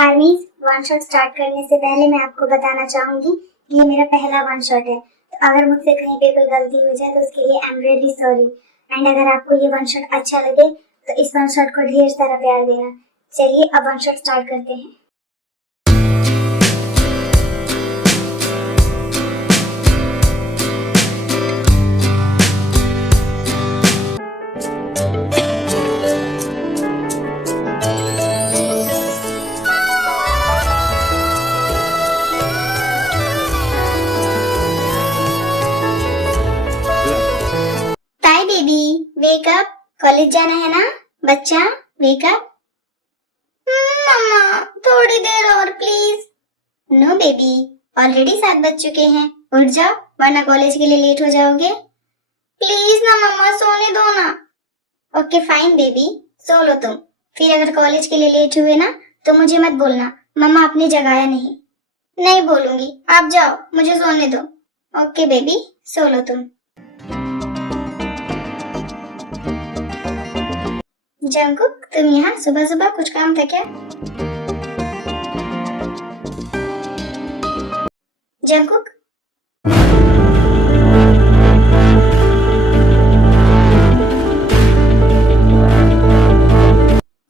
आर्मीज one shot start करने से पहले मैं आपको बताना चाहूंगी कि ये मेरा पहला वन शॉट है। तो अगर मुझसे कहीं पे कोई गलती हो जाए तो उसके लिए I am really sorry. And अगर आपको ये वन शॉट अच्छा लगे तो इस वन शॉट को ढेर सारा प्यार देना। चलिए अब वन शॉट स्टार्ट करते हैं। ताई बेबी वेक अप, कॉलेज जाना है ना बच्चा, वेक अप। मम्मा थोड़ी देर और प्लीज। नो बेबी, ऑलरेडी 7 बज चुके हैं, उठ जाओ वरना कॉलेज के लिए लेट हो जाओगे। प्लीज ना मम्मा, सोने दो ना। ओके फाइन बेबी, सो लो तुम। फिर अगर कॉलेज के लिए लेट हुए ना तो मुझे मत बोलना मम्मा आपने जगाया नहीं। नहीं बोलूंगी, आप जाओ मुझे सोने दो। ओके बेबी, सो लो तुम। जंकुक तुम यहाँ सुबह सुबह कुछ काम था क्या? जंकुक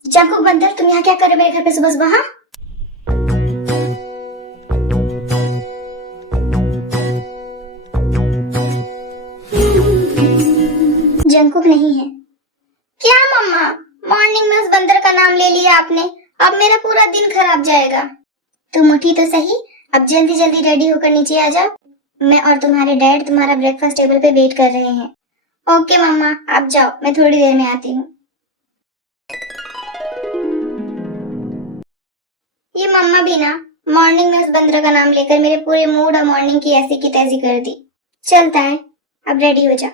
जंकुक बंदर, तुम यहाँ क्या कर रहे हो मेरे घर पे सुबह सुबह? हाँ जंकुक नहीं है क्या? मम्मा मॉर्निंग में उस बंदर का नाम ले लिया आपने, अब मेरा पूरा दिन खराब जाएगा। तुम उठी तो सही, अब जल्दी जल्दी रेडी होकर नीचे आ जाओ। मैं और तुम्हारे डैड तुम्हारा ब्रेकफास्ट टेबल पे वेट कर रहे हैं। ओके मम्मा आप जाओ, मैं थोड़ी देर में आती हूँ। ये मम्मा भी ना मॉर्निंग में उस बंदर का नाम लेकर मेरे पूरे मूड और मॉर्निंग की ऐसी की तैसी कर दी। चलता है, अब रेडी हो जा।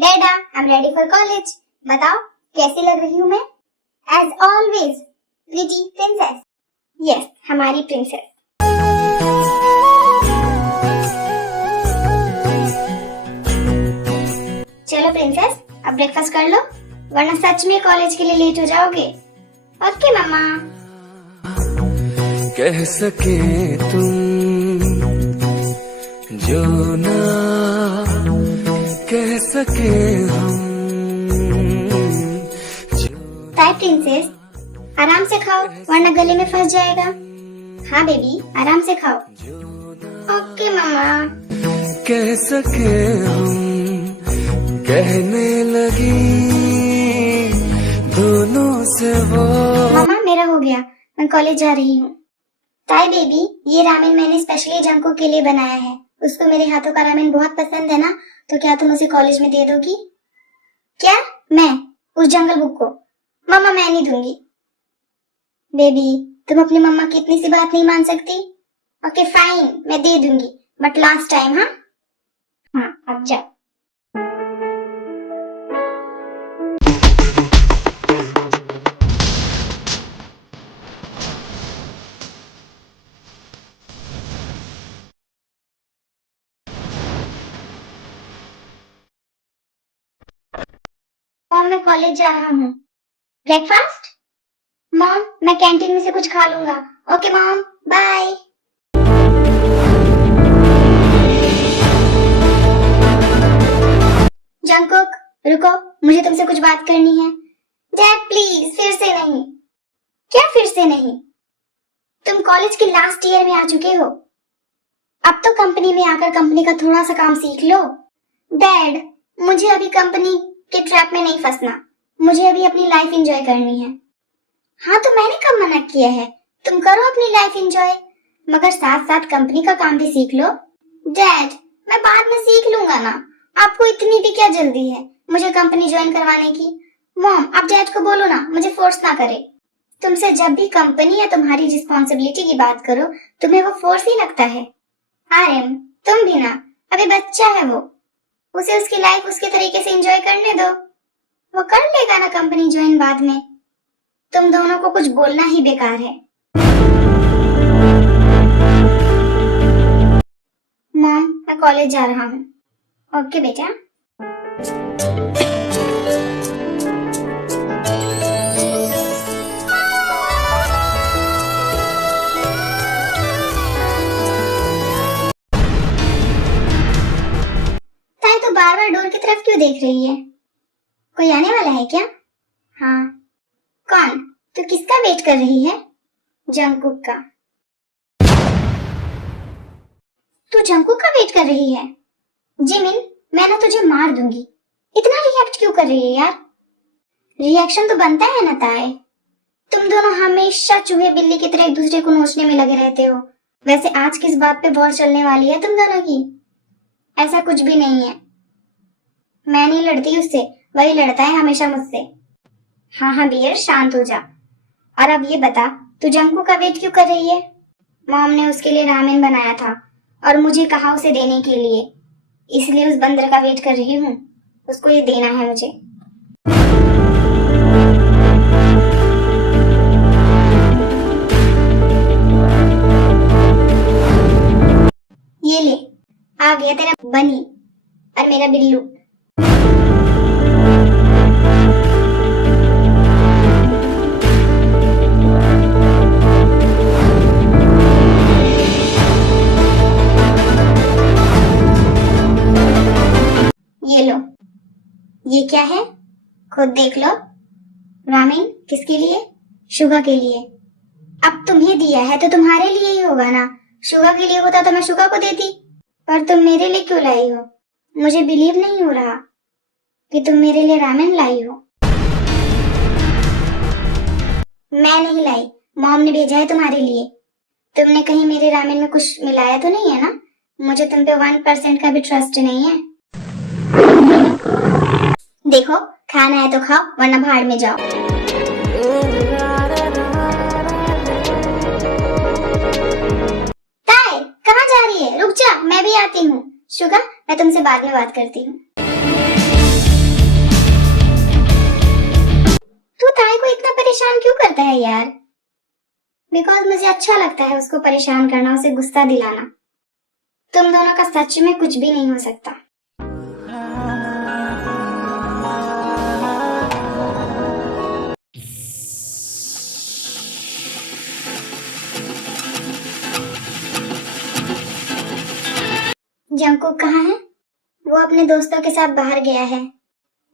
डैडा, I am ready for college. बताओ कैसी लग रही हूँ मैं? As always pretty princess. Yes, हमारी प्रिंसेस। चलो प्रिंसेस, अब ब्रेकफास्ट कर लो वरना सच में कॉलेज के लिए लेट हो जाओगे। ओके मम्मा। कह सके तुम जो ना कह सके हम। ताई प्रिंसेस आराम से खाओ वरना गले में फंस जाएगा। हाँ बेबी आराम से खाओ। ओके मम्मा। कह सके हम कहने लगी दोनों से वो। मम्मा मेरा हो गया, मैं कॉलेज जा रही हूँ। ताई बेबी ये रामेन मैंने स्पेशली जंकुक के लिए बनाया है, उसको मेरे हाथों का रामेन बहुत पसंद है ना, तो क्या तुम उसे कॉलेज में दे दोगी? क्या? मैं उस जंगल बुक को? मम्मा मैं नहीं दूंगी। बेबी तुम अपनी मम्मा की इतनी सी बात नहीं मान सकती? ओके फाइन, मैं दे दूंगी बट लास्ट टाइम। हाँ हाँ अब जाओ। मॉम मैं कॉलेज जा रहा हूँ। ब्रेकफास्ट? मॉम मैं कैंटीन में से कुछ खा लूंगा। Okay mom bye. जंकुक रुको, मुझे तुमसे कुछ बात करनी है। डैड प्लीज, फिर से नहीं। क्या फिर से नहीं? तुम कॉलेज के लास्ट ईयर में आ चुके हो, अब तो कंपनी में आकर कंपनी का थोड़ा सा काम सीख लो। डैड मुझे अभी कंपनी के ट्रैप में नहीं फंसना, मुझे अभी अपनी लाइफ एंजॉय करनी है। हाँ तो मैंने कब मना किया है, तुम करो अपनी लाइफ एंजॉय, मगर साथ साथ कंपनी का काम भी सीख लो। डैड मैं बाद में सीख लूंगा ना, आपको इतनी भी क्या जल्दी है मुझे कंपनी ज्वाइन करवाने की? मॉम आप डैड को बोलो ना मुझे फोर्स ना करे। तुमसे जब भी कंपनी या तुम्हारी रिस्पॉन्सिबिलिटी की बात करो तुम्हें वो फोर्स ही लगता है। आर्यन तुम भी ना, अभी बच्चा है वो। उसे उसकी लाइफ उसके तरीके से एंजॉय करने दो, वो कर लेगा ना कंपनी ज्वाइन बाद में। तुम दोनों को कुछ बोलना ही बेकार है। मॉम, मैं कॉलेज जा रहा हूँ। ओके बेटा। ताई तो बार बार डोर की तरफ क्यों देख रही है? कोई आने वाला है क्या? हाँ। कौन? तू किसका वेट कर रही है? जंगकुक का। तू जंगकुक का वेट कर रही है? जिमिन, मैं ना तुझे मार दूंगी। इतना रिएक्ट क्यों कर रही है यार? रिएक्शन तो बनता है ना ताए। तुम दोनों हमेशा चूहे बिल्ली की तरह एक दूसरे को नोचने में लगे रहते हो। वैसे आज किस बात पे वॉर चलने वाली है तुम दोनों की? ऐसा कुछ भी नहीं है। मैं नहीं लड़ती उससे, वही लड़ता है हमेशा मुझसे। हाँ हाँ बियर, शांत हो जा। और अब ये बता, तू जंगकुक का वेट क्यों कर रही है? मॉम ने उसके लिए रामेन बनाया था और मुझे कहा उसे देने के लिए, इसलिए उस बंदर का वेट कर रही हूँ। उसको ये देना है मुझे। ये ले, आ गया तेरा बनी और मेरा बिल्लू। ये लो। ये क्या है? खुद देख लो। रामेन किसके लिए? शुगा के लिए। अब तुम्हें दिया है तो तुम्हारे लिए ही होगा ना। शुगा के लिए होता तो मैं शुगा को देती, पर तुम मेरे लिए क्यों लाई हो? मुझे बिलीव नहीं हो रहा कि तुम मेरे लिए रामेन लाई हो। मैं नहीं लाई, मॉम ने भेजा है तुम्हारे लिए। तुमने कहीं मेरे रामेन में कुछ मिलाया तो नहीं है ना? मुझे तुम पे 1% का भी ट्रस्ट नहीं है। देखो, खाना है तो खाओ वरना भाड़ में जाओ। ताई, कहाँ जा रही है? रुक जा, मैं भी आती हूँ। शुगा, मैं तुमसे बाद में बात करती हूँ। तू ताई को इतना परेशान क्यों करता है यार? बिकॉज मुझे अच्छा लगता है उसको परेशान करना, उसे गुस्सा दिलाना। तुम दोनों का सच में कुछ भी नहीं हो सकता। जंगकुक कहाँ है? वो अपने दोस्तों के साथ बाहर गया है।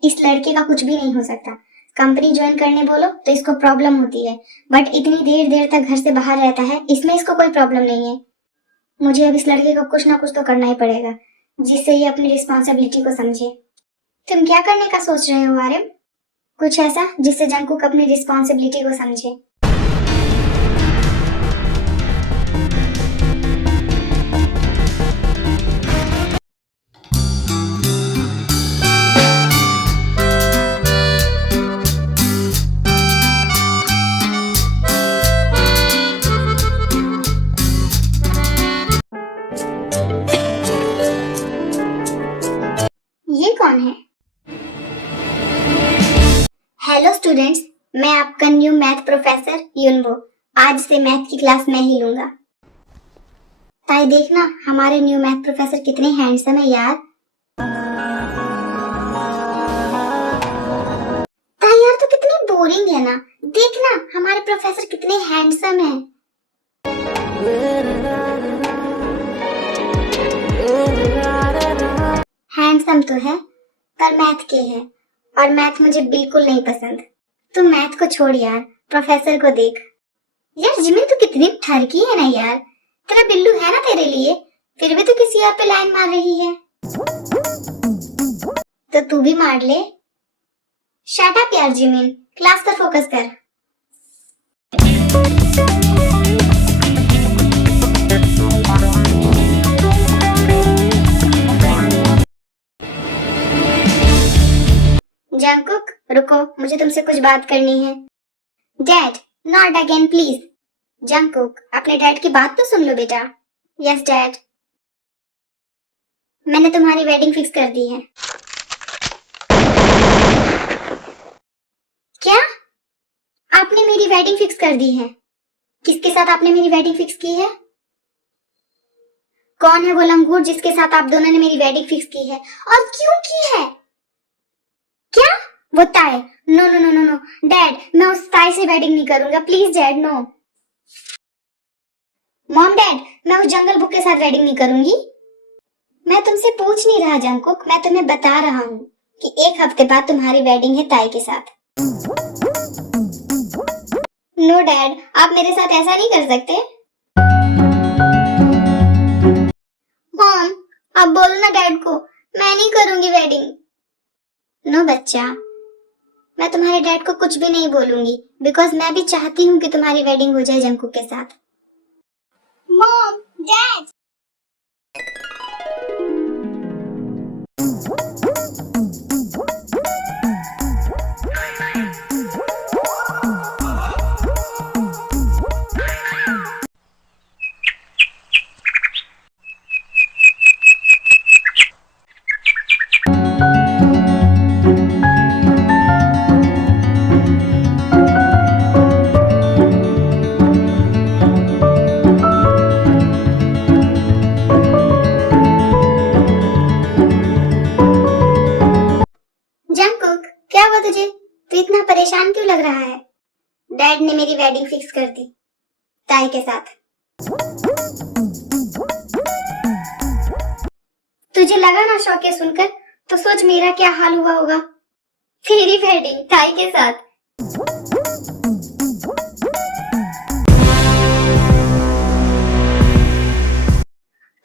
इस लड़के का कुछ भी नहीं हो सकता। कंपनी ज्वाइन करने बोलो तो इसको प्रॉब्लम होती है, बट इतनी देर देर तक घर से बाहर रहता है, इसमें इसको कोई प्रॉब्लम नहीं है। मुझे अब इस लड़के को कुछ ना कुछ तो करना ही पड़ेगा, जिससे ये अपनी रिस्पॉन्सिबिलिटी को समझे। तुम क्या करने का सोच रहे हो आर्यन? कुछ ऐसा जिससे जंगकुक अपनी रिस्पॉन्सिबिलिटी को समझे। ये कौन है? हेलो स्टूडेंट्स, मैं आपका न्यू मैथ प्रोफेसर युनबो। आज से मैथ की क्लास मैं ही लूंगा। ताई देखना, हमारे न्यू मैथ प्रोफेसर कितने हैंडसम है यार। ताई यार तो कितनी बोरिंग है ना। देखना हमारे प्रोफेसर कितने हैंडसम है। हैंडसम तो है, पर मैथ के है, और मैथ मुझे बिल्कुल नहीं पसंद। तुम मैथ को छोड़ यार, प्रोफेसर को देख। यार जिमिन तू कितनी ठरकी है ना यार। तेरा बिल्लू है ना तेरे लिए, फिर भी तू किसी और पे लाइन मार रही है। तो तू भी मार ले। शट अप यार जिमिन, क्लास पर फोकस कर। जंगकुक रुको, मुझे तुमसे कुछ बात करनी है। Dad, not again please. Jungkook अपने डैड की बात तो सुन लो बेटा। Yes dad. मैंने तुम्हारी वेडिंग फिक्स कर दी है। क्या? आपने मेरी वेडिंग फिक्स कर दी है? किसके साथ आपने मेरी वेडिंग फिक्स की है? कौन है वो लंगूर जिसके साथ आप दोनों ने मेरी वेडिंग फिक्स की है, और क्यों की है? क्या? वो Tae? No no no no no dad, मैं उस ताय से वेडिंग नहीं करूंगा, please dad, no. Mom dad, मैं उस जंगल बुक के साथ वेडिंग नहीं करूंगी। मैं तुमसे पूछ नहीं रहा जंगकुक, मैं तुम्हें बता रहा हूँ कि 1 हफ्ते बाद तुम्हारी वेडिंग है ताई के साथ। नो डैड, आप मेरे साथ ऐसा नहीं कर सकते। मॉम, आप बोलो ना डैड को, मैं नहीं करूंगी वेडिंग। नो बच्चा, मैं तुम्हारे डैड को कुछ भी नहीं बोलूंगी, बिकॉज मैं भी चाहती हूँ कि तुम्हारी वेडिंग हो जाए जंगकुक के साथ। Mom, dad. जंगकुक, क्या हुआ तुझे? तू इतना परेशान क्यों लग रहा है? डैड ने मेरी वेडिंग फिक्स कर दी ताई के साथ। तुझे लगा ना शौक है सुनकर, तो सोच मेरा क्या हाल हुआ होगा। तेरी वेडिंग ताई के साथ।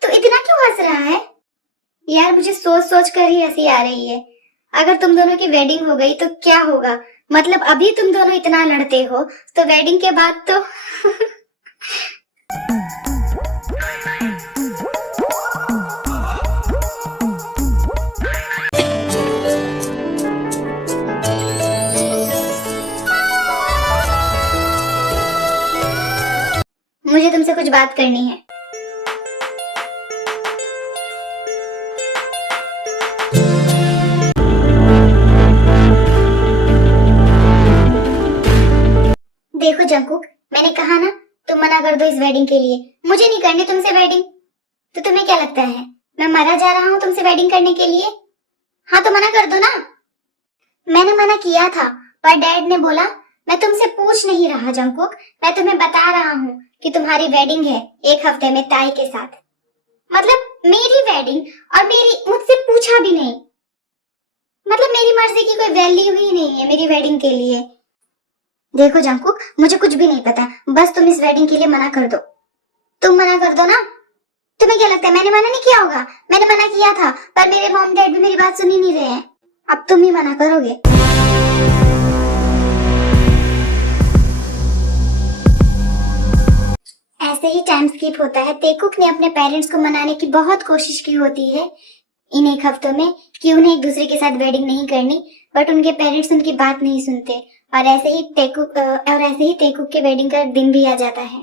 तो इतना क्यों हंस रहा है? यार मुझे सोच सोच कर ही हंसी आ रही है। अगर तुम दोनों की वेडिंग हो गई तो क्या होगा? मतलब अभी तुम दोनों इतना लड़ते हो, तो वेडिंग के बाद तो मुझे तुमसे कुछ बात करनी है। देखो जंगकुक, मैंने कहा ना, तुम मना कर दो इस वेडिंग के लिए। मुझे नहीं करनी तुमसे वेडिंग। तो तुम्हें क्या लगता है मैं मरा जा रहा हूँ तुमसे वेडिंग करने के लिए? हाँ तो मना कर दो ना। मैंने मना किया था, पर डैड ने बोला मैं तुमसे पूछ नहीं रहा जंगकुक, मैं तुम्हें बता रहा हूँ कि तुम्हारी वेडिंग है 1 हफ्ते में ताई के साथ। मतलब मेरी वेडिंग, और मेरी मुझसे पूछा भी नहीं। मतलब मेरी मर्जी की कोई वैल्यू ही नहीं है मेरी वेडिंग के लिए। देखो जंगकुक, मुझे कुछ भी नहीं पता, बस तुम इस वेडिंग के लिए मना कर दो। तुम मना कर दो ना। तुम्हें क्या लगता है मैंने मना नहीं किया होगा? मैंने मना किया था, पर मेरे मॉम डैड भी मेरी बात सुन ही नहीं रहे हैं। अब तुम ही मना करोगे। ऐसे ही टाइम स्किप होता है। तेकुक ने अपने पेरेंट्स को मनाने की बहुत कोशिश की होती है इन 1 हफ्तों में कि उन्हें एक दूसरे के साथ वेडिंग नहीं करनी, बट उनके पेरेंट्स उनकी बात नहीं सुनते, और ऐसे ही तेकुक के वेडिंग का दिन भी आ जाता है।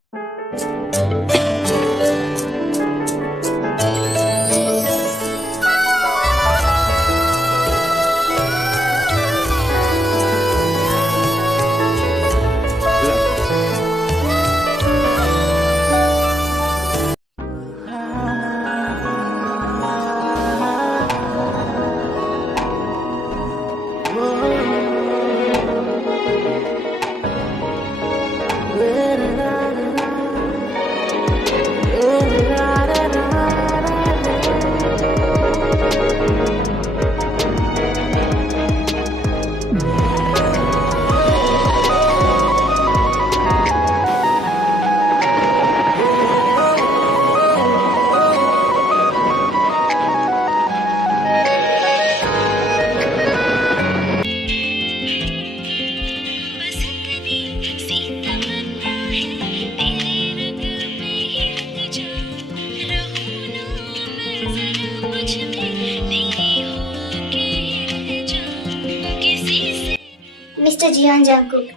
Mr. Jeon Jungkook,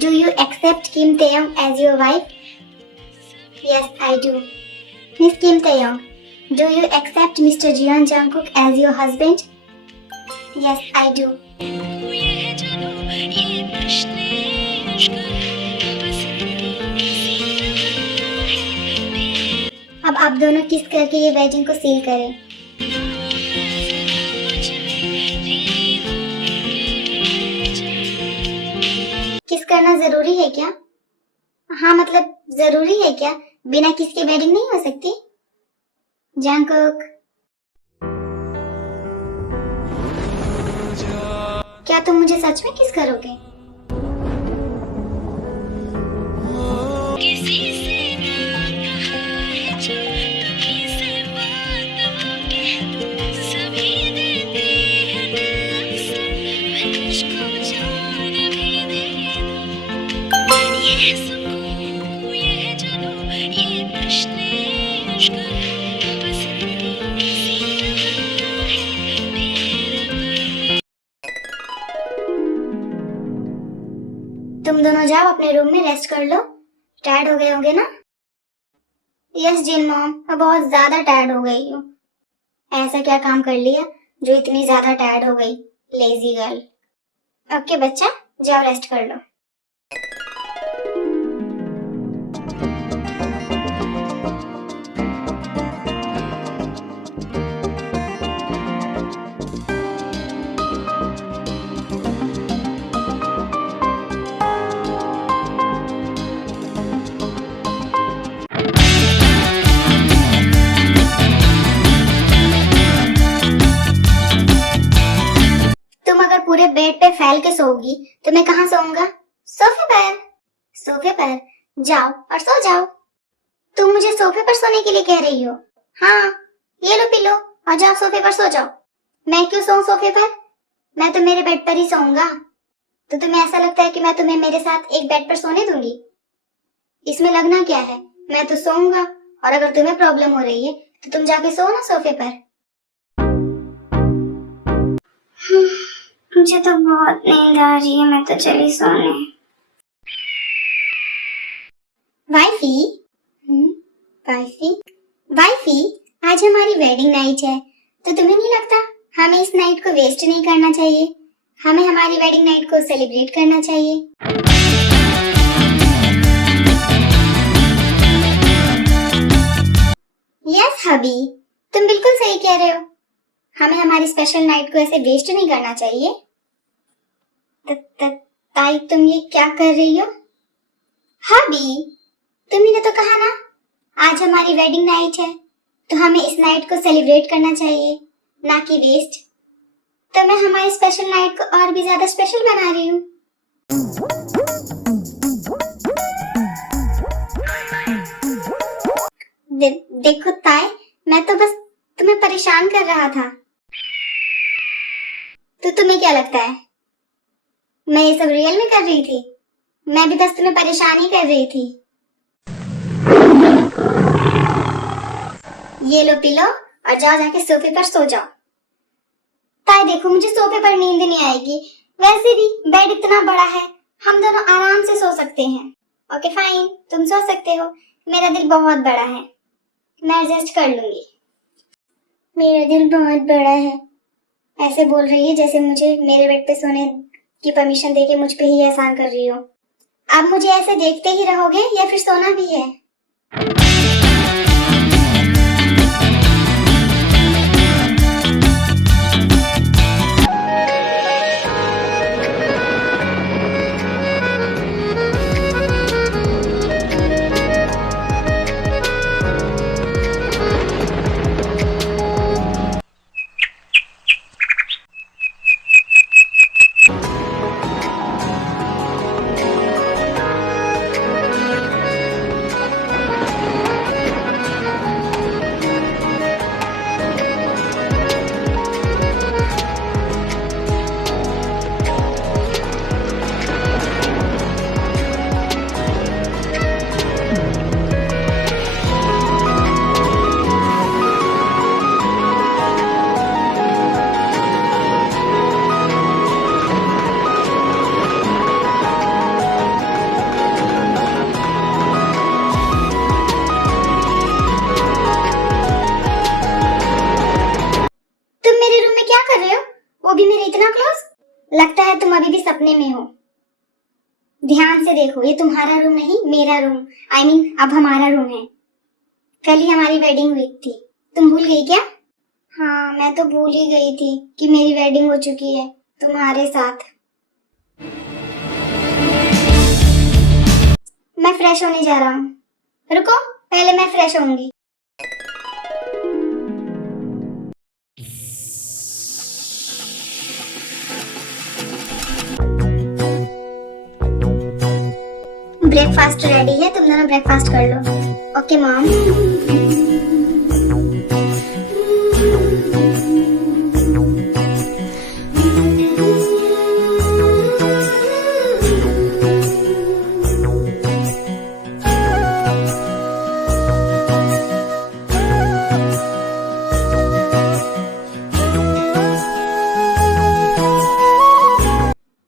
do you accept Kim Taeyong as your wife? Yes, I do. Miss Kim Taeyong, Do you accept Mr. Jeon Jungkook as your husband? Yes, I do. अब आप दोनों किस करके ये वेडिंग को सील करें। किस करना जरूरी है क्या? हाँ मतलब जरूरी है क्या? बिना किस के वेडिंग नहीं हो सकती? जंगकुक, क्या तुम मुझे सच में किस करोगे? किसी से ना कहा है जो तुम्हीं से बात वो कह दूं, सभी देते हैं दिल अक्सर, मैं तुझको जान भी दे दूं। ये सुकून, ये जुनून, ये तश्ने इश्क है, बस तेरी सी तमन्ना है मेरे दिल में। तुम दोनों जाओ अपने रूम में रेस्ट कर लो। टायर्ड हो गए होंगे ना? यस जिन मॉम, मैं बहुत ज्यादा टायर्ड हो गई हूँ। ऐसा क्या काम कर लिया जो इतनी ज्यादा टायर्ड हो गई? Lazy girl. ओके बच्चा, जाओ रेस्ट कर लो। तुम अगर पूरे बेड पे फैल के सोओगी तो मैं कहाँ सोऊंगा? सोफे पर। सोफे पर जाओ और सो जाओ। तुम मुझे सोफे पर सोने के लिए कह रही हो? हाँ, ये लो पिलो और जाओ सोफे पर सो जाओ। मैं क्यों सोऊं सोफे पर? मैं तो मेरे बेड पर ही सोऊंगा। तो तुम्हें ऐसा लगता है कि मैं तुम्हें मेरे साथ एक बेड पर सोने दूंगी? इसमें लगना क्या है? मैं तो सोऊंगा, और अगर तुम्हें प्रॉब्लम हो रही है तो तुम जाके सो ना सोफे पर। मुझे तो बहुत नींद आ रही है, मैं तो चली सोने। वाइफी, वाइफी, वाइफी, आज हमारी वेडिंग नाइट है, तो तुम्हें नहीं लगता हमें इस नाइट को वेस्ट नहीं करना चाहिए? हमें हमारी वेडिंग नाइट को सेलिब्रेट करना चाहिए। यस हबी, तुम बिल्कुल सही कह रहे हो। हमें हमारी स्पेशल नाइट को ऐसे वेस्ट नहीं करना चाहिए। ताई तुम ये क्या कर रही हो? हबी, तुमने तो कहा ना आज हमारी वेडिंग नाइट है, तो हमें इस नाइट को सेलिब्रेट करना चाहिए, ना कि वेस्ट। तो मैं हमारी स्पेशल नाइट को और भी ज्यादा स्पेशल बना रही हूँ। देखो ताई, मैं तो बस तुम्हें परेशान कर रहा था। तो तुम्हें क्या लगता है मैं ये सब रियल में कर रही थी? मैं भी बस तुम्हें परेशान ही कर रही थी। ये लो पिलो और जाओ जाके सोफे पर सो जाओ। ताई देखो, मुझे सोफे पर नींद नहीं आएगी। वैसे भी बेड इतना बड़ा है, हम दोनों आराम से सो सकते हैं। ओके फाइन, तुम सो सकते हो। मेरा दिल बहुत बड़ा है, मैं एडजस्ट कर लूंगी। मेरा दिल बहुत बड़ा है, ऐसे बोल रही है जैसे मुझे मेरे बेड पे सोने की परमिशन देके मुझ पे ही एहसान कर रही हो। अब मुझे ऐसे देखते ही रहोगे या फिर सोना भी है? लगता है तुम अभी भी सपने में हो। ध्यान से देखो, ये तुम्हारा रूम नहीं, मेरा रूम, आई मीन अब हमारा रूम है। कल ही हमारी वेडिंग हुई थी, तुम भूल गई क्या? हाँ, मैं तो भूल ही गई थी कि मेरी वेडिंग हो चुकी है तुम्हारे साथ। मैं फ्रेश होने जा रहा हूँ। रुको, पहले मैं फ्रेश होऊंगी। ब्रेकफास्ट रेडी है, तुम दोनों ब्रेकफास्ट कर लो। Okay mom.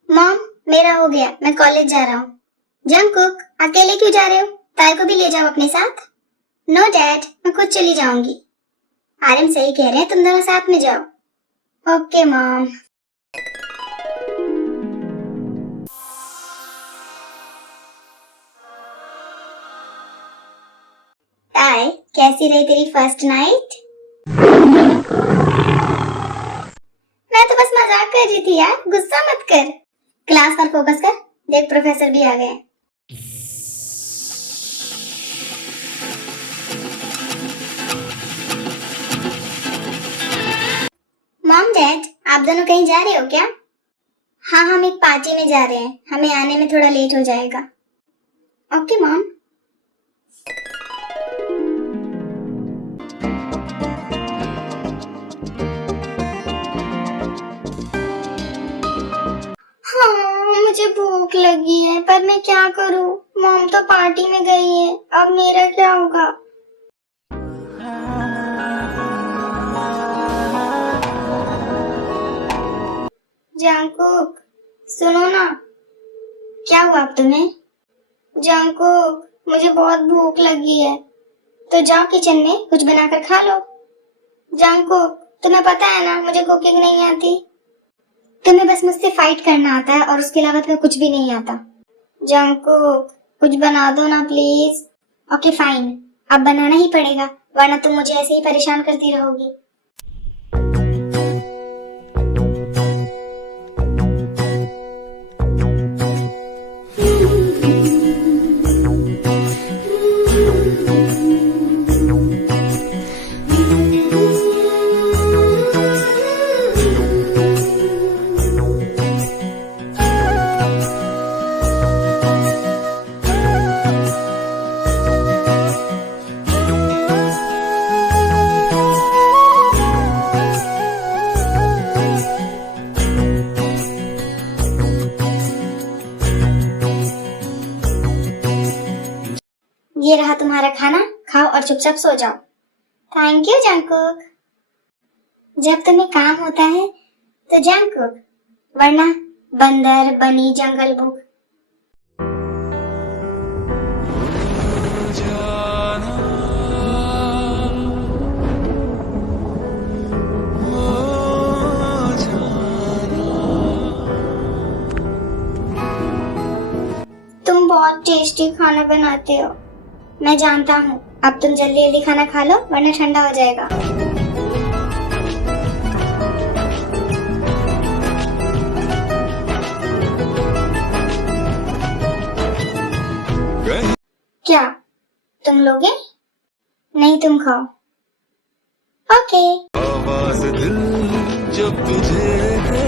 मॉम, मेरा हो गया, मैं कॉलेज जा रहा हूँ। जंगकुक, अकेले क्यों जा रहे हो? ताई को भी ले जाओ अपने साथ। नो डैड, मैं खुद चली जाऊंगी। आर्यन सही कह रहे हैं, तुम दोनों साथ में जाओ। Okay mom. ताई, कैसी रही तेरी फर्स्ट नाइट? मैं तो बस मजाक कर रही थी यार, गुस्सा मत कर। क्लास पर फोकस कर, देख प्रोफेसर भी आ गए। मॉम डैड, आप दोनों कहीं जा रहे हो क्या? हाँ, हम एक पार्टी में जा रहे हैं, हमें आने में थोड़ा लेट हो जाएगा। Okay mom. हाँ, मुझे भूख लगी है, पर मैं क्या करूँ? मॉम तो पार्टी में गई है, अब मेरा क्या होगा? जंगकुक, सुनो ना। क्या हुआ अब तुम्हें? जंगकुक, मुझे बहुत भूख लगी है, तो जाओ किचन में कुछ बनाकर खा लो। जंगकुक, तुम्हें पता है ना मुझे कुकिंग नहीं आती। तुम्हें बस मुझसे फाइट करना आता है और उसके अलावा तुम्हें कुछ भी नहीं आता। जंगकुक, कुछ बना दो ना प्लीज। ओके फाइन, अब बनाना ही पड़ेगा, वरना तुम मुझे ऐसे ही परेशान करती रहोगी। ये रहा तुम्हारा खाना, खाओ और चुपचाप सो जाओ। Thank you Jungkook. जब तुम्हें काम होता है तो जंगकुक, वरना बंदर, बनी, जंगल बुक। तुम बहुत टेस्टी खाना बनाते हो, मैं जानता हूँ। अब तुम जल्दी जल्दी खाना खा लो, वरना ठंडा हो जाएगा। क्या तुम लोगे? नहीं, तुम खाओ। ओके। आवाज दिल जब तुझे है।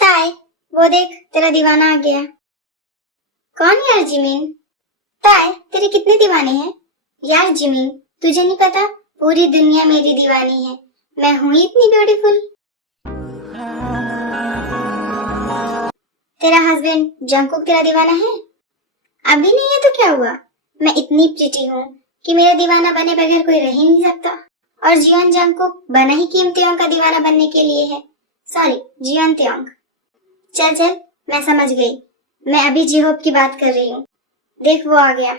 ताई, वो देख तेरा दीवाना आ गया। कौन यार जिमिन? ताई, तेरे कितने दीवाने हैं? यार जिमिन, तुझे नहीं पता, पूरी दुनिया मेरी दीवानी है। मैं हूँ इतनी ब्यूटीफुल। तेरा हस्बैंड जंगकुक तेरा दीवाना है? अभी नहीं है तो क्या हुआ? मैं इतनी प्रिटी हूँ कि मेरा दीवाना बने बगैर कोई रह ही नहीं सकता। और जियोन जंगकुक बना ही कीमतियों का दीवाना बनने के लिए है। Sorry, Jeong. चल चल, मैं समझ गई। मैं अभी जीहोप की बात कर रही हूँ। देख वो आ गया।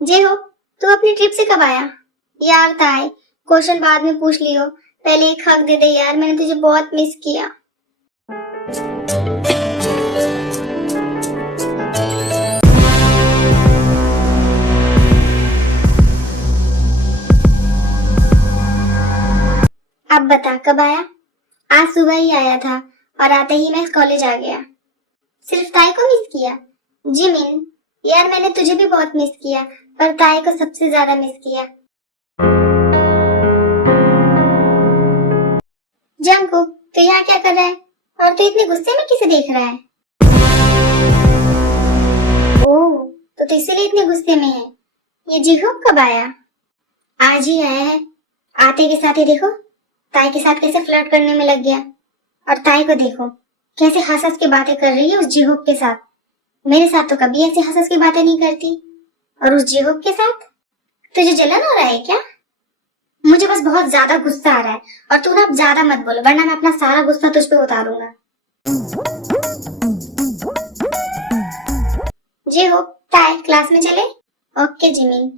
जीहोप, तू अपनी ट्रिप से कब आया? यार ताई, क्वेश्चन बाद में पूछ लियो, पहले एक हक दे दे यार, मैंने तुझे बहुत मिस किया। अब बता कब आया? आज सुबह ही आया था और आते ही मैं कॉलेज आ गया। सिर्फ ताई को मिस किया? जिमिन, यार मैंने तुझे भी बहुत मिस किया, पर ताई को सबसे ज्यादा मिस किया। जंगकुक, तू यहाँ क्या कर रहा है? और तू इतने गुस्से में किसे देख रहा है? ओह, तो इसीलिए इतने गुस्से में है। ये जिहोप कब आया? आज ही आया है। आते के साथ ही देखो, ताई के साथ कैसे फ्लर्ट करने में लग गया। और ताई को देखो, कैसे हंस हंस के बातें कर रही है उस जिहोप के साथ। मेरे साथ तो कभी ऐसे हंस हंस की बातें नहीं करती, और उस जिहोप के साथ। तुझे जलन हो रहा है क्या? मुझे बस बहुत ज्यादा गुस्सा आ रहा है, और तू ना अब ज्यादा मत बोल, वरना मैं अपना सारा गुस्सा तुझ पे उतारूंगा। जिहोप, ताई क्लास में चले? Okay Jimin.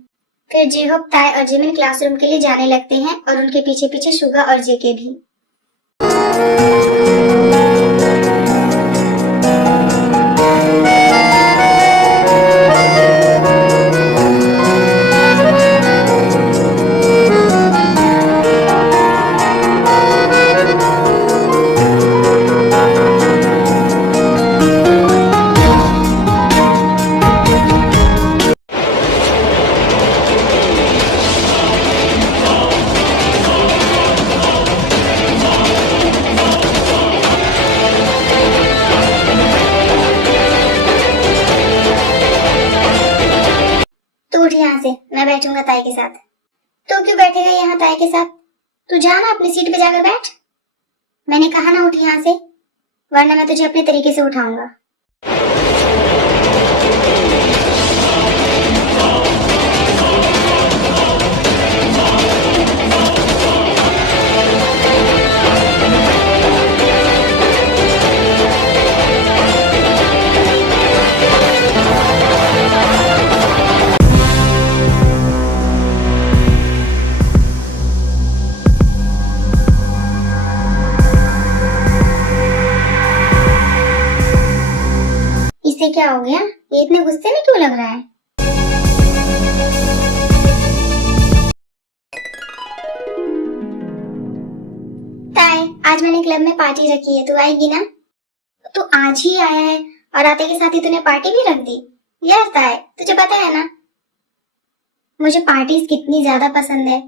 फिर जिहोप, ताई और जिमिन क्लासरूम के लिए जाने लगते हैं, और उनके पीछे पीछे शुगा और जेके भी। तू उठ यहाँ से, मैं बैठूंगा ताई के साथ। तू क्यों बैठेगा यहाँ ताई के साथ? तू जा ना अपनी सीट पे जाकर बैठ। मैंने कहा ना उठ यहाँ से, वरना मैं तुझे अपने तरीके से उठाऊंगा। इसे क्या हो गया? ये इतने गुस्से में क्यों लग रहा है? ताई, आज मैंने क्लब में पार्टी रखी है, तू आएगी ना? तू आज ही आया है और आते के साथ ही तूने पार्टी भी रख दी। यार ताई, तुझे पता है ना मुझे पार्टीज कितनी ज्यादा पसंद है।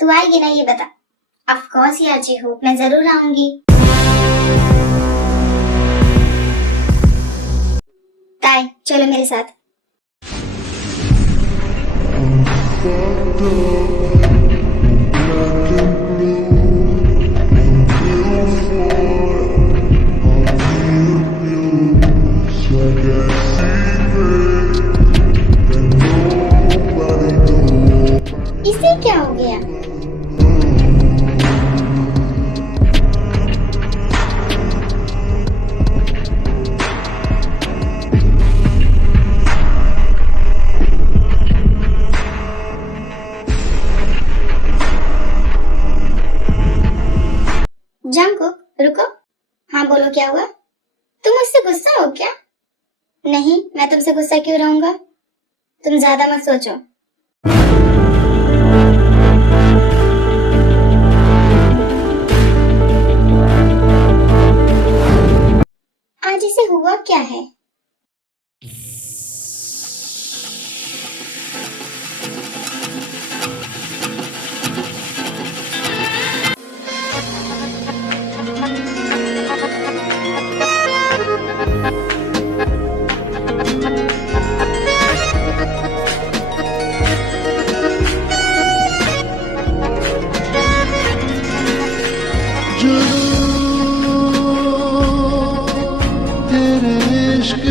तू आएगी ना ये बता? ऑफ कोर्स यार जिहोप, मैं जरूर आऊंगी। ताई चलो मेरे साथ। इसे क्या हो गया? जंगकुक, रुको। हाँ बोलो, क्या हुआ? तुम मुझसे गुस्सा हो क्या? नहीं, मैं तुमसे गुस्सा क्यों रहूंगा? तुम ज्यादा मत सोचो। आज इसे हुआ क्या है? तेरे इश्क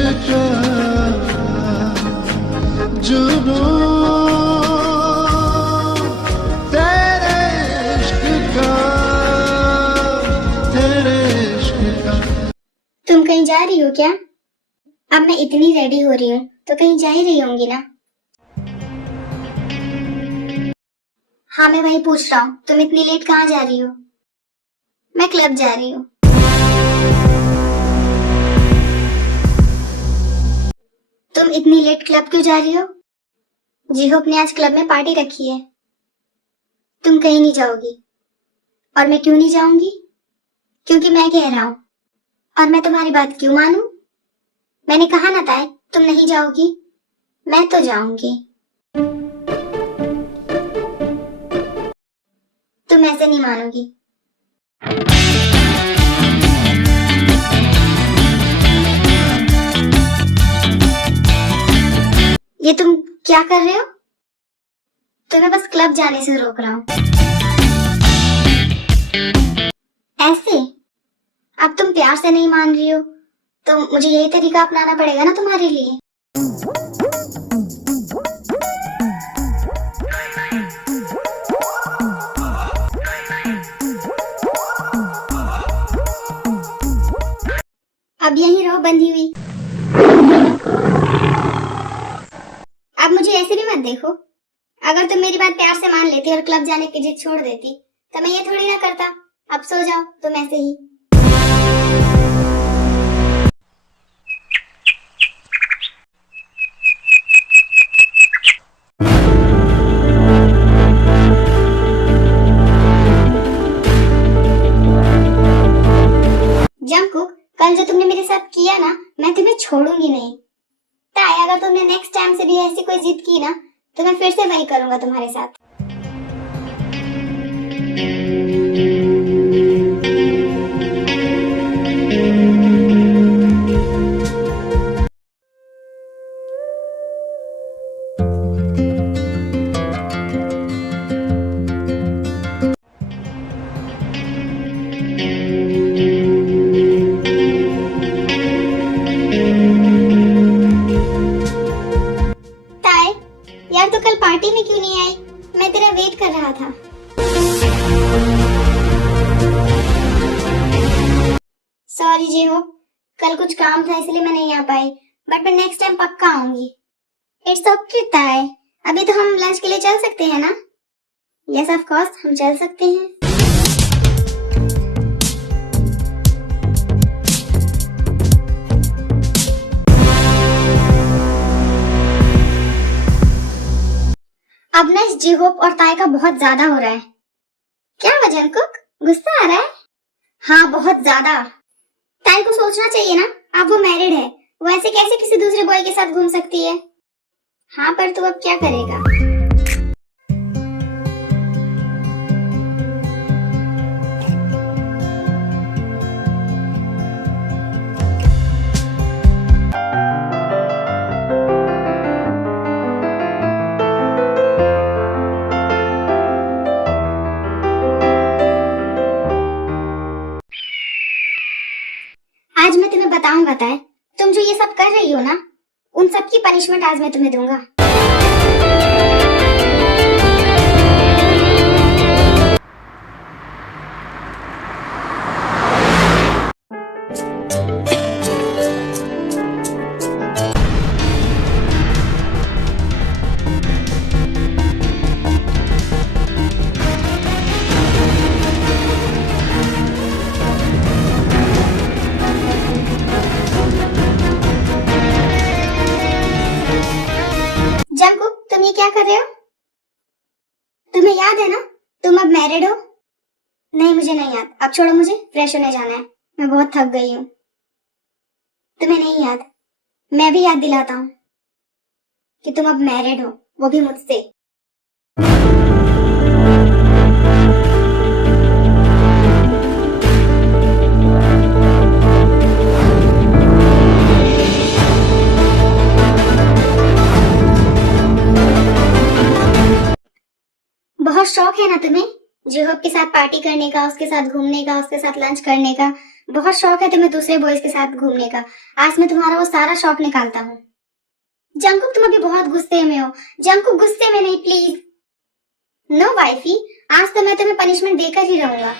कहीं जा रही हो क्या? अब मैं इतनी रेडी हो रही हूँ तो कहीं जा ही रही होंगी ना? हाँ, मैं वही पूछ रहा हूँ, तुम इतनी लेट कहाँ जा रही हो? मैं क्लब जा रही हूँ। तुम इतनी लेट क्लब क्यों जा रही हो? जी होप ने आज क्लब में पार्टी रखी है। तुम कहीं नहीं जाओगी। और मैं क्यों नहीं जाऊंगी? क्योंकि मैं कह रहा हूँ। और मैं तुम्हारी बात क्यों मानूं? मैंने कहा ना ताए, तुम नहीं जाओगी। मैं तो जाऊंगी। तुम ऐसे नहीं मानोगी। ये तुम क्या कर रहे हो? तुम्हें बस क्लब जाने से रोक रहा हूँ। ऐसे? अब तुम प्यार से नहीं मान रही हो तो मुझे यही तरीका अपनाना पड़ेगा ना तुम्हारे लिए। अब यहीं रहो बंधी हुई। अब मुझे ऐसे भी मत देखो। अगर तुम मेरी बात प्यार से मान लेती और क्लब जाने की जिद छोड़ देती तो मैं ये थोड़ी ना करता। अब सो जाओ तुम ऐसे ही। जंगकुक, कल जो तुमने मेरे साथ किया ना, मैं तुम्हें छोड़ूंगी नहीं। ताई, अगर तुमने नेक्स्ट टाइम से भी ऐसी कोई जिद की ना तो मैं फिर से वही करूंगा तुम्हारे साथ। ताई, यार तू कल पार्टी में क्यों नहीं आई? मैं तेरा वेट कर रहा था। सॉरी जी हो, कल कुछ काम था इसलिए मैं नहीं आ पाई, बट मैं नेक्स्ट टाइम पक्का आऊंगी। इट्स ओके ताई, अभी तो हम लंच के लिए चल सकते हैं ना? यस ऑफ कोर्स, हम चल सकते हैं। अब ना इस जी होप और ताई का बहुत ज्यादा हो रहा है। क्या वजह कुक, गुस्सा आ रहा है? हाँ, बहुत ज्यादा। ताई को सोचना चाहिए ना, अब वो मैरिड है, वो ऐसे कैसे किसी दूसरे बॉय के साथ घूम सकती है? हाँ, पर तू अब क्या करेगा? आज मैं तुम्हें बताऊंगा ताई, तुम जो ये सब कर रही हो ना, उन सब की पनिशमेंट आज मैं तुम्हें दूंगा। जंगकुक, तुम ये क्या कर रहे हो? तुम्हें याद है ना, तुम अब मैरिड हो? नहीं, मुझे नहीं याद। अब छोड़ो, मुझे फ्रेश होने जाना है, मैं बहुत थक गई हूँ। तुम्हें नहीं याद? मैं भी याद दिलाता हूँ कि तुम अब मैरिड हो, वो भी मुझसे। बहुत शौक है ना तुम्हें जीहोप के साथ पार्टी करने का, उसके साथ घूमने का, उसके साथ लंच करने का। बहुत शौक है तुम्हें दूसरे बॉयज के साथ घूमने का। आज मैं तुम्हारा वो सारा शौक निकालता हूँ। जंगकुक, तुम अभी बहुत गुस्से में हो। जंगकुक, गुस्से में नहीं प्लीज। नो वाइफी, आज तो मैं तुम्हें पनिशमेंट देकर ही रहूंगा।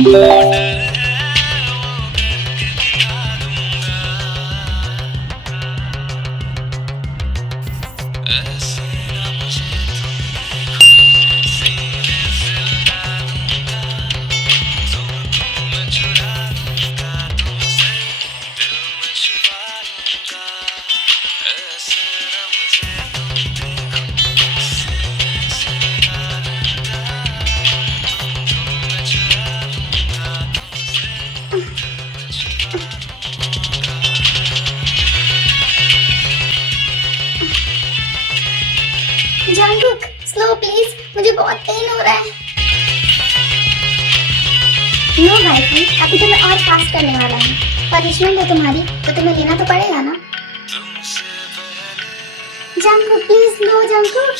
मुझको डर है वो करके दिखा दूंगा ऐसे ना मुझे तुम देखो सीने से लगा दूंगा तुम मैं चुरा दूंगा तुमसे दिल में छुपा लूंगा ऐसे ना मुझे तुम देखो सीने से लगा दूंगा तुम मैं चुरा दूंगा तुमसे दिल में छुपा जंगकुक स्लो प्लीज, मुझे बहुत पेन हो रहा है। नो वाइफी, अभी तो मैं और फास्ट करने वाला हूँ। पनिशमेंट है तुम्हारी तो तुम्हें लेना तो पड़ेगा ना। तुमसे पहले जंगकुक प्लीज, नो जंगकुक।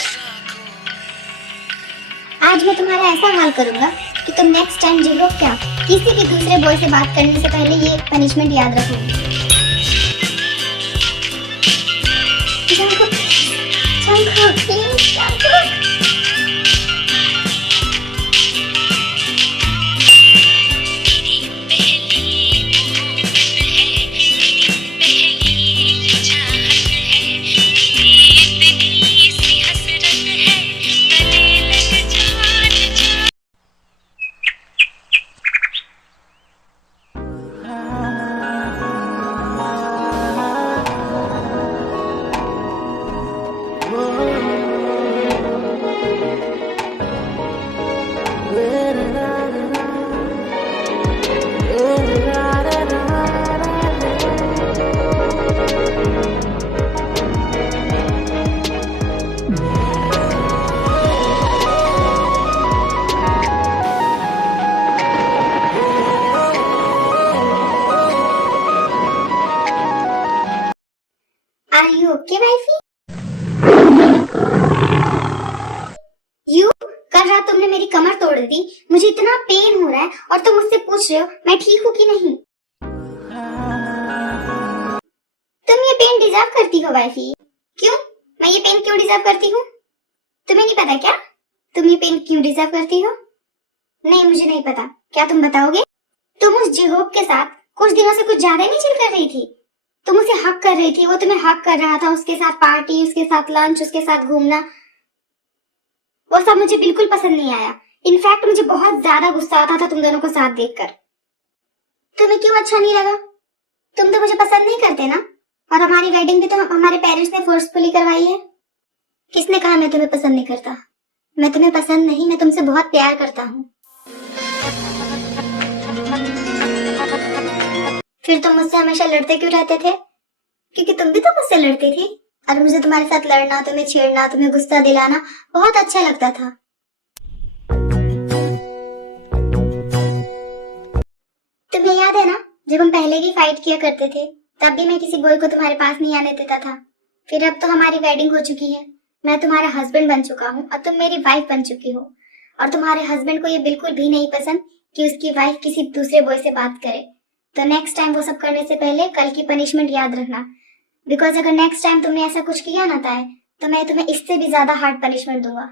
आज मैं तुम्हारा ऐसा हाल करूंगा कि तुम नेक्स्ट टाइम जिगरो क्या किसी भी दूसरे बॉय से बात करने से पहले ये पनिशमेंट याद रखोगे। Jungkook, Jungkook please, Jungkook. Are you okay, wifey? You? कल रात तुमने मेरी कमर तोड़ दी, मुझे इतना पेन हो रहा है और तुम मुझसे पूछ रहे हो मैं ठीक हूँ कि नहीं। तुम ये पेन डिजर्व करती हो वाइफी। क्यों? मैं ये पेन क्यों डिजर्व करती हूँ? तुम्हें नहीं पता क्या? तुम ये पेन क्यों डिजर्व करती हो? नहीं, मुझे नहीं पता। क्या तुम बताओगे? तुम उस जिहोब के साथ कुछ दिनों से कुछ ज्यादा नहीं चिल कर रही थी। तुम उसे हक कर रही थी, वो तुम्हें हक कर रहा था, उसके साथ पार्टी, उसके साथ लंच, उसके साथ घूमना, वो सब मुझे बिल्कुल पसंद नहीं आया। इनफैक्ट मुझे बहुत ज्यादा गुस्सा आता था तुम दोनों को साथ देखकर। तुम्हें क्यों अच्छा नहीं लगा? तुम तो मुझे पसंद नहीं करते ना, और हमारी वेडिंग भी तो हमारे पेरेंट्स ने फोर्सफुली करवाई है। किसने कहा मैं तुम्हें पसंद नहीं करता? मैं तुम्हें पसंद नहीं, मैं तुमसे बहुत प्यार करता हूँ। फिर तुम मुझसे हमेशा लड़ते क्यों रहते थे? क्योंकि तुम भी तो मुझसे लड़ती थी और मुझे तुम्हारे साथ लड़ना, तुम्हें छेड़ना, तुम्हें गुस्सा दिलाना बहुत अच्छा लगता था। तुम्हें याद है ना जब हम पहले भी फाइट किया करते थे, तब भी मैं किसी बॉय को तुम्हारे पास नहीं आने देता था। फिर अब तो हमारी वेडिंग हो चुकी है, मैं तुम्हारा हस्बैंड बन चुका हूँ और तुम मेरी वाइफ बन चुकी हो, और तुम्हारे हस्बैंड को ये बिल्कुल भी नहीं पसंद कि उसकी वाइफ किसी दूसरे बॉय से बात करे। तो नेक्स्ट टाइम वो सब करने से पहले कल की पनिशमेंट याद रखना, बिकॉज अगर नेक्स्ट टाइम तुमने ऐसा कुछ किया ना ताए, तो मैं तुम्हें इससे भी ज्यादा हार्ड पनिशमेंट दूंगा।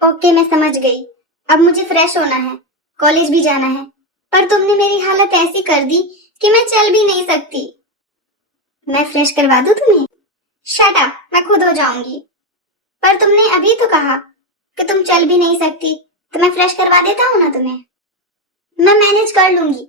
ओके, मैं समझ गई। अब मुझे फ्रेश होना है, कॉलेज भी जाना है, पर तुमने मेरी हालत ऐसी कर दी कि मैं चल भी नहीं सकती। मैं फ्रेश करवा दूं तुम्हें? शट अप, मैं खुद हो जाऊंगी। पर तुमने अभी तो कहा कि तुम चल भी नहीं सकती, तो मैं फ्रेश करवा देता हूँ ना तुम्हें। मैं मैनेज कर लूंगी।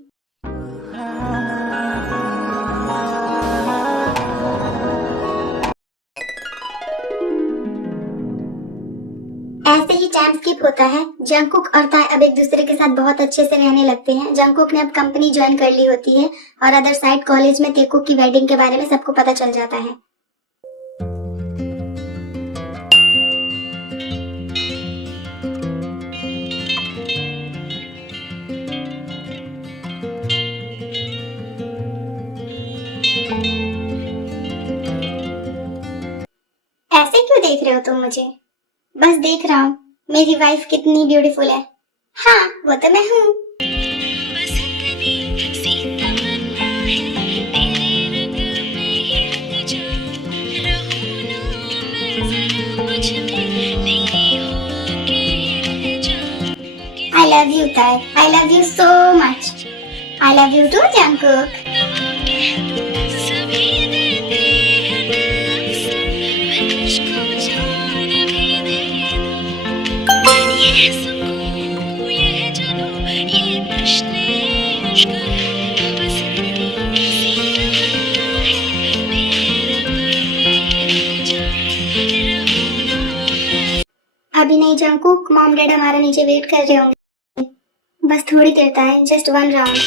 ऐसे ही टाइम स्किप होता है। जंगकुक और ताई अब एक दूसरे के साथ बहुत अच्छे से रहने लगते हैं। जंगकुक ने अब कंपनी ज्वाइन कर ली होती है और अदर साइड कॉलेज में तेकुक की वेडिंग के बारे में सबको पता चल जाता है। ऐसे क्यों देख रहे हो तुम मुझे? बस देख रहा हूँ मेरी वाइफ कितनी ब्यूटीफुल है। हाँ, वो तो मैं हूँ। बस इतनी सी तमन्ना है, तेरे रंग में ही रंग जाऊं, रहूं ना मैं जरा मुझ में, love you Tae, I love you so much. I love you too Jungkook. सभी देते हैं दिल अक्सर, मैं तुझको जान भी दे दूं। ये सुकून, ये जुनून, ये तश्ने इश्क है, बस तेरी सी तमन्ना है, मेरे पर जान रहूं ना मैं। अभी नहीं जंगकुक, मॉम डैड हमारे नीचे वेट कर रहे होंगे। बस थोड़ी देर ताई, जस्ट 1 राउंड।